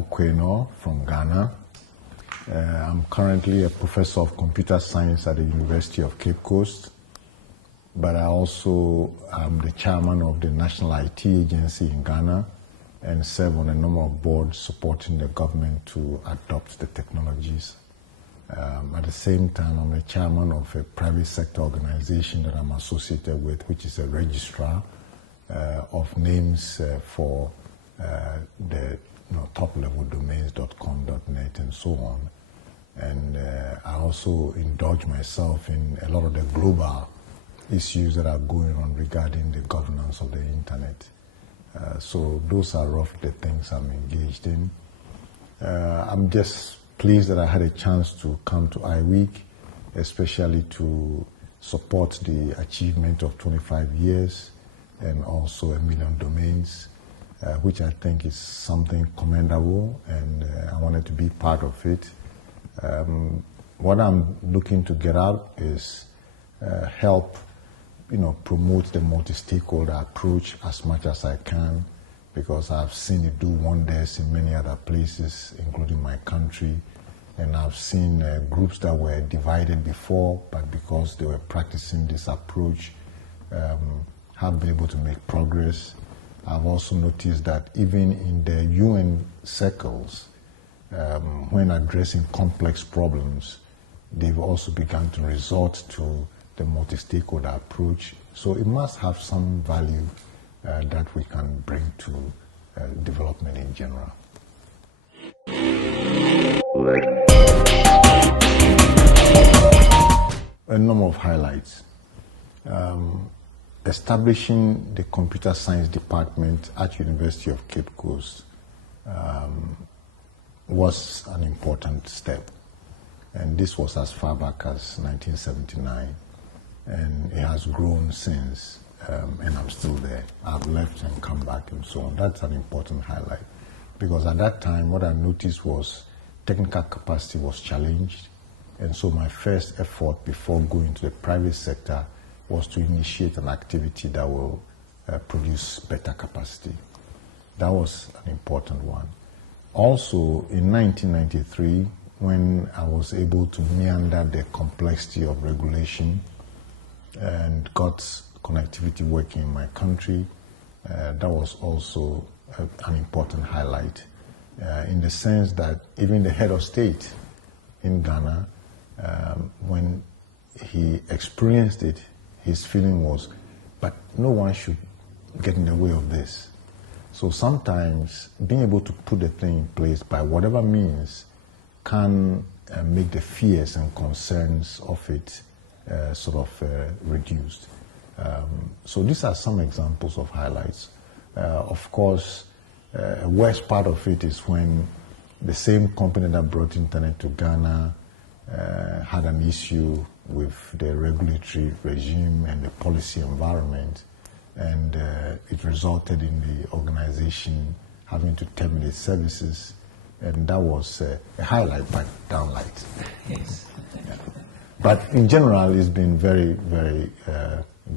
Nii Qaynor from Ghana. I'm currently a professor of computer science at the University of Cape Coast, but I also am the chairman of the National IT Agency in Ghana and serve on a number of boards supporting the government to adopt the technologies. At the same time, I'm the chairman of a private sector organization that I'm associated with, which is a registrar of names for the top-level domains.com.net and so on. And I also indulge myself in a lot of the global issues that are going on regarding the governance of the internet. So those are roughly the things I'm engaged in. I'm just pleased that I had a chance to come to iWeek, especially to support the achievement of 25 years and also 1 million domains, which I think is something commendable, and I wanted to be part of it. What I'm looking to get out is help, promote the multi-stakeholder approach as much as I can, because I've seen it do wonders in many other places, including my country. And I've seen groups that were divided before, but because they were practicing this approach, have been able to make progress. I've also noticed that even in the UN circles, when addressing complex problems, they've also begun to resort to the multi-stakeholder approach. So it must have some value that we can bring to development in general. A number of highlights. Establishing the computer science department at University of Cape Coast was an important step. And this was as far back as 1979. And it has grown since, and I'm still there. I've left and come back and so on. That's an important highlight. Because at that time, what I noticed was technical capacity was challenged. And so my first effort before going to the private sector was to initiate an activity that will produce better capacity. That was an important one. Also, in 1993, when I was able to meander the complexity of regulation and got connectivity working in my country, that was also an important highlight, in the sense that even the head of state in Ghana, when he experienced it, his feeling was, but no one should get in the way of this. So sometimes being able to put the thing in place by whatever means can make the fears and concerns of it reduced. So these are some examples of highlights. Of course, a worst part of it is when the same company that brought internet to Ghana had an issue with the regulatory regime and the policy environment, and it resulted in the organization having to terminate services, and that was a highlight but downlight. Yes. Yeah. But in general, it's been very, very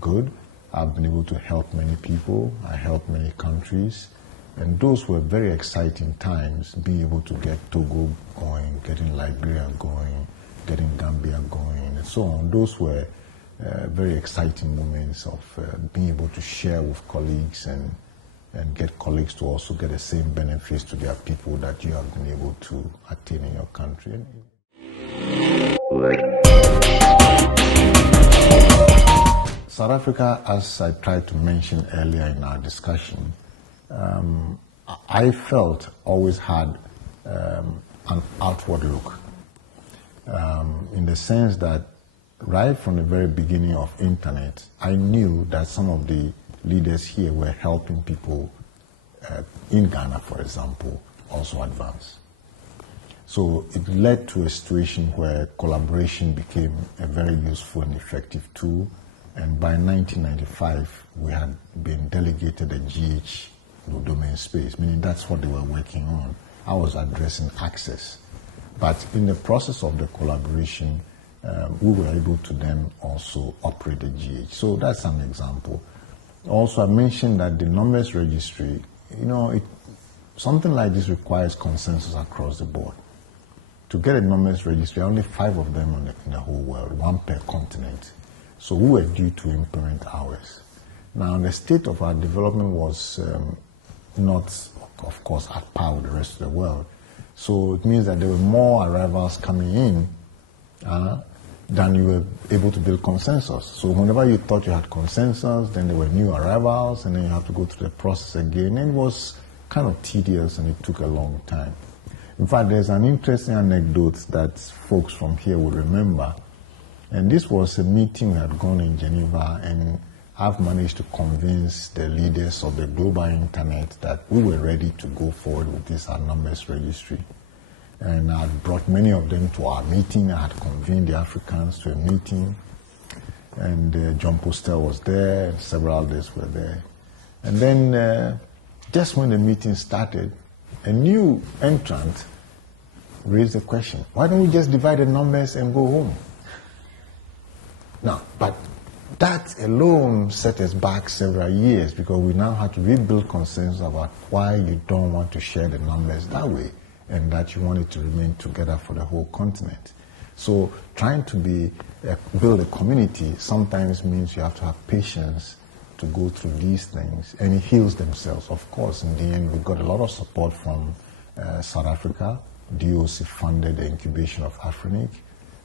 good. I've been able to help many people. I helped many countries, and those were very exciting times, being able to get Togo going, getting Liberia going, getting Gambia going, and so on. Those were very exciting moments of being able to share with colleagues and get colleagues to also get the same benefits to their people that you have been able to attain in your country. South Africa, as I tried to mention earlier in our discussion, I felt always had an outward look. In the sense that right from the very beginning of internet, I knew that some of the leaders here were helping people in Ghana, for example, also advance. So it led to a situation where collaboration became a very useful and effective tool. And by 1995, we had been delegated a GH domain space, meaning that's what they were working on. I was addressing access. But in the process of the collaboration, we were able to then also operate the GH. So that's an example. Also, I mentioned that the numbers registry, it something like this requires consensus across the board. To get a numbers registry, there are only 5 of them in the whole world, 1 per continent. So we were due to implement ours. Now, the state of our development was not, of course, at par with the rest of the world. So it means that there were more arrivals coming in than you were able to build consensus. So whenever you thought you had consensus, then there were new arrivals, and then you have to go through the process again. And it was kind of tedious, and it took a long time. In fact, there's an interesting anecdote that folks from here will remember. And this was a meeting we had gone in Geneva, and I've managed to convince the leaders of the global internet that we were ready to go forward with this numbers registry. And I brought many of them to our meeting. I had convened the Africans to a meeting, and John Postel was there, and several others were there. And then just when the meeting started, a new entrant raised the question, why don't we just divide the numbers and go home? Now, but that alone set us back several years, because we now had to rebuild consensus about why you don't want to share the numbers that way, and that you want it to remain together for the whole continent. So trying to build a community sometimes means you have to have patience to go through these things, and it heals themselves. Of course, in the end, we got a lot of support from South Africa. DOC funded the incubation of Afrinic,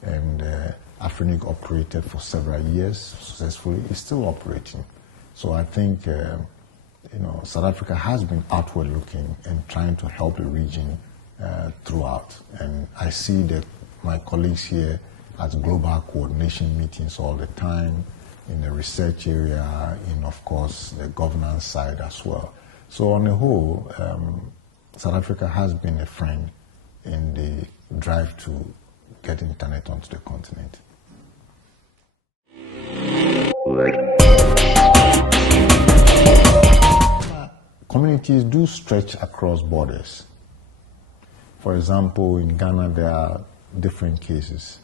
and Afrinic operated for several years successfully. It's still operating. So I think South Africa has been outward looking and trying to help the region throughout. And I see that my colleagues here at global coordination meetings all the time, in the research area, in, of course, the governance side as well. So on the whole, South Africa has been a friend in the drive to get internet onto the continent. Communities do stretch across borders. For example, in Ghana, there are different cases.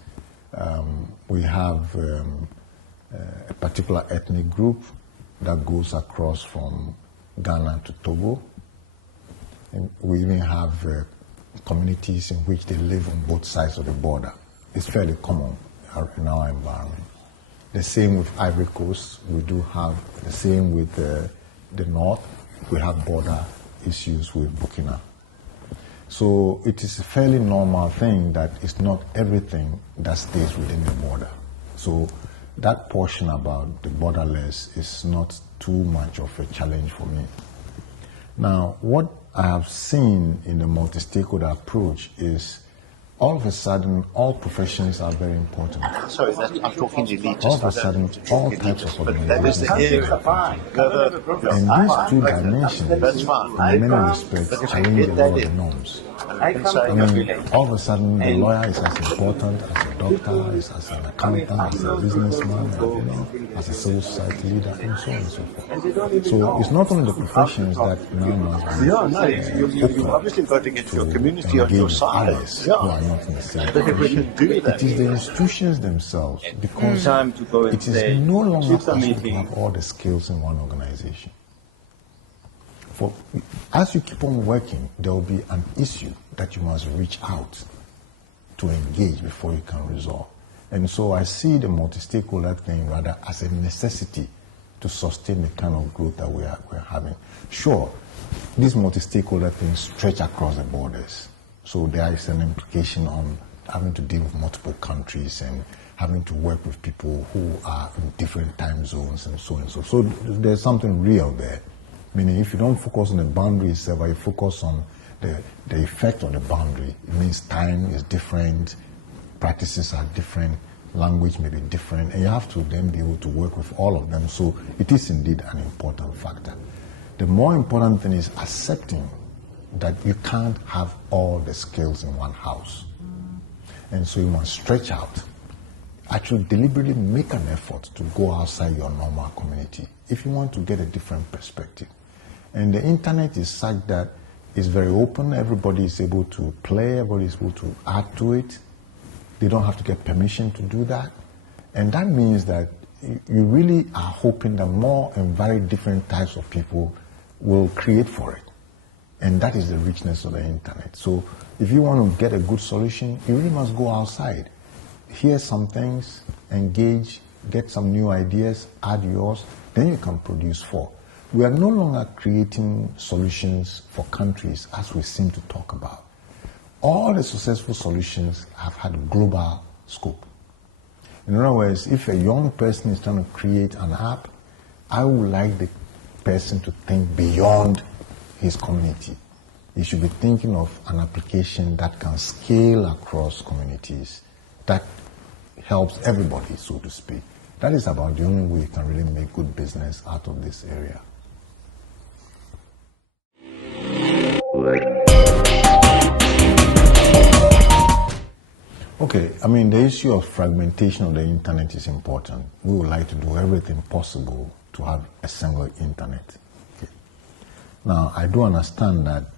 We have a particular ethnic group that goes across from Ghana to Togo. And we even have communities in which they live on both sides of the border. It's fairly common in our environment. The same with Ivory Coast. We do have the same with the North. We have border issues with Burkina. So it is a fairly normal thing that it's not everything that stays within the border. So that portion about the borderless is not too much of a challenge for me. Now, what I have seen in the multi-stakeholder approach is all of a sudden, all professions are very important. Sorry, I'm talking elitist. All of a sudden, all types of organizations are very important. And these two dimensions, in many respects, challenge a lot of the norms. I mean, all of a sudden, the lawyer is as important as a doctor, is as an accountant, as a businessman, as a civil society leader, and so on and so forth. So it's not only the professions that now must be you've obviously got to get your community on your side. Who are not in the same position. It is the institutions themselves, because it is no longer possible to have all the skills in one organization. As you keep on working, there will be an issue that you must reach out to engage before you can resolve. And so I see the multi-stakeholder thing rather as a necessity to sustain the kind of growth that we're having. Sure, these multi-stakeholder things stretch across the borders. So there is an implication on having to deal with multiple countries and having to work with people who are in different time zones and so on and so. So there's something real there. Meaning, if you don't focus on the boundary itself, but you focus on the effect of the boundary, it means time is different, practices are different, language may be different, and you have to then be able to work with all of them. So it is indeed an important factor. The more important thing is accepting that you can't have all the skills in one house. And so you must stretch out, actually deliberately make an effort to go outside your normal community if you want to get a different perspective. And the internet is such that it's very open, everybody is able to play, everybody is able to add to it. They don't have to get permission to do that. And that means that you really are hoping that more and very different types of people will create for it. And that is the richness of the internet. So if you want to get a good solution, you really must go outside. Hear some things, engage, get some new ideas, add yours, then you can produce for. We are no longer creating solutions for countries as we seem to talk about. All the successful solutions have had global scope. In other words, if a young person is trying to create an app, I would like the person to think beyond his community. He should be thinking of an application that can scale across communities, that helps everybody, so to speak. That is about the only way you can really make good business out of this area. Okay, I mean, the issue of fragmentation of the internet is important. We would like to do everything possible to have a single internet. Okay. Now, I do understand that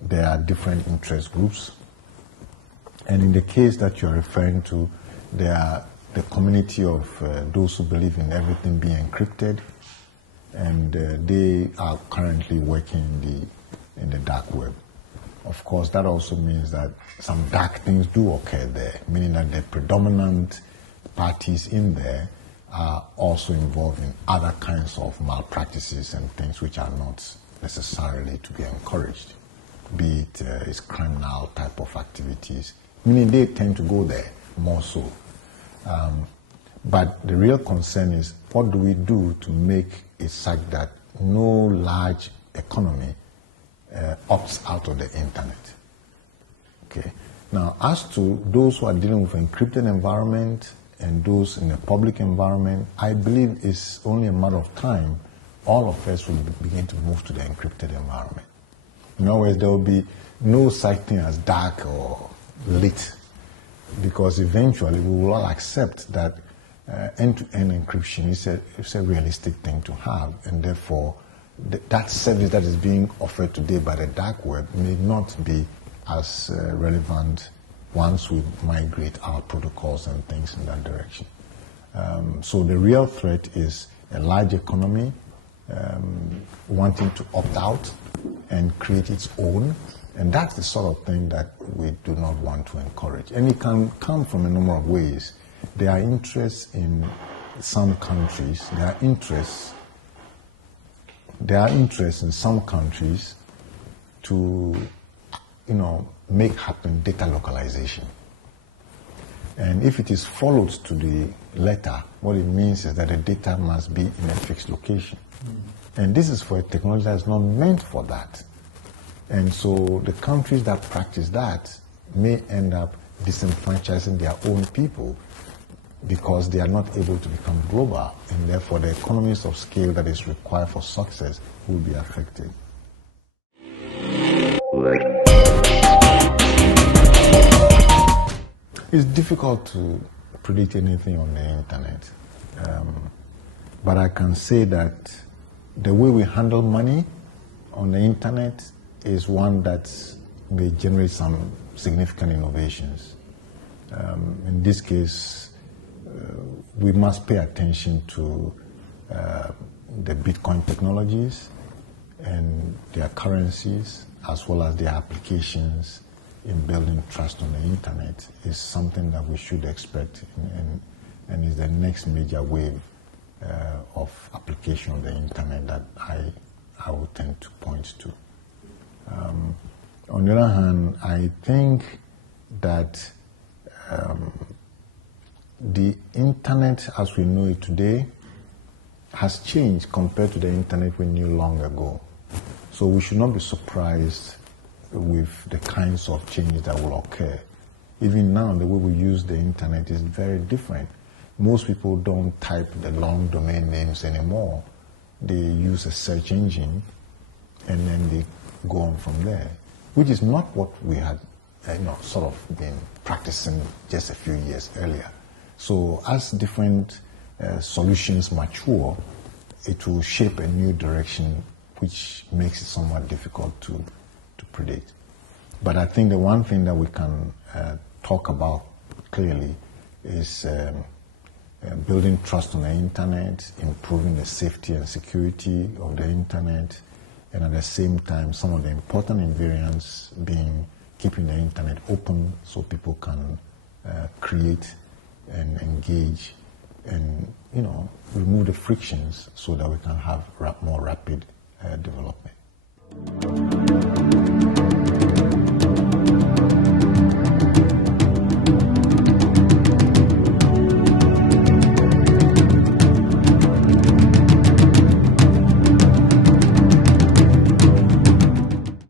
there are different interest groups. And in the case that you're referring to, there are the community of those who believe in everything being encrypted, and they are currently working in the dark web. Of course, that also means that some dark things do occur there, meaning that the predominant parties in there are also involved in other kinds of malpractices and things which are not necessarily to be encouraged, be it it's criminal type of activities, meaning they tend to go there more so. But the real concern is, what do we do to make it such that no large economy opts out of the internet? Okay. Now, as to those who are dealing with encrypted environment and those in a public environment, I believe it's only a matter of time. All of us will begin to move to the encrypted environment. In other words, there will be no such thing as dark or lit, because eventually we will all accept that end-to-end encryption is a realistic thing to have, and therefore that service that is being offered today by the dark web may not be as relevant once we migrate our protocols and things in that direction. So the real threat is a large economy wanting to opt out and create its own, and that's the sort of thing that we do not want to encourage. And it can come from a number of ways. There are interests in some countries, there are interests in some countries to, make happen data localization. And if it is followed to the letter, what it means is that the data must be in a fixed location. And this is for a technology that is not meant for that. And so the countries that practice that may end up disenfranchising their own people because they are not able to become global, and therefore the economies of scale that is required for success will be affected. It's difficult to predict anything on the internet, but I can say that the way we handle money on the internet is one that may generate some significant innovations. In this case, we must pay attention to the Bitcoin technologies and their currencies, as well as their applications in building trust on the internet, is something that we should expect, and is the next major wave of application of the internet that I would tend to point to. On the other hand, I think that the internet as we know it today has changed compared to the internet we knew long ago. So we should not be surprised with the kinds of changes that will occur. Even now, the way we use the internet is very different. Most people don't type the long domain names anymore. They use a search engine and then they go on from there, which is not what we had sort of been practicing just a few years earlier. So as different solutions mature, it will shape a new direction, which makes it somewhat difficult to predict. But I think the one thing that we can talk about clearly is building trust on the internet, improving the safety and security of the internet, and at the same time, some of the important invariants being keeping the internet open so people can create and engage and, remove the frictions so that we can have more rapid development.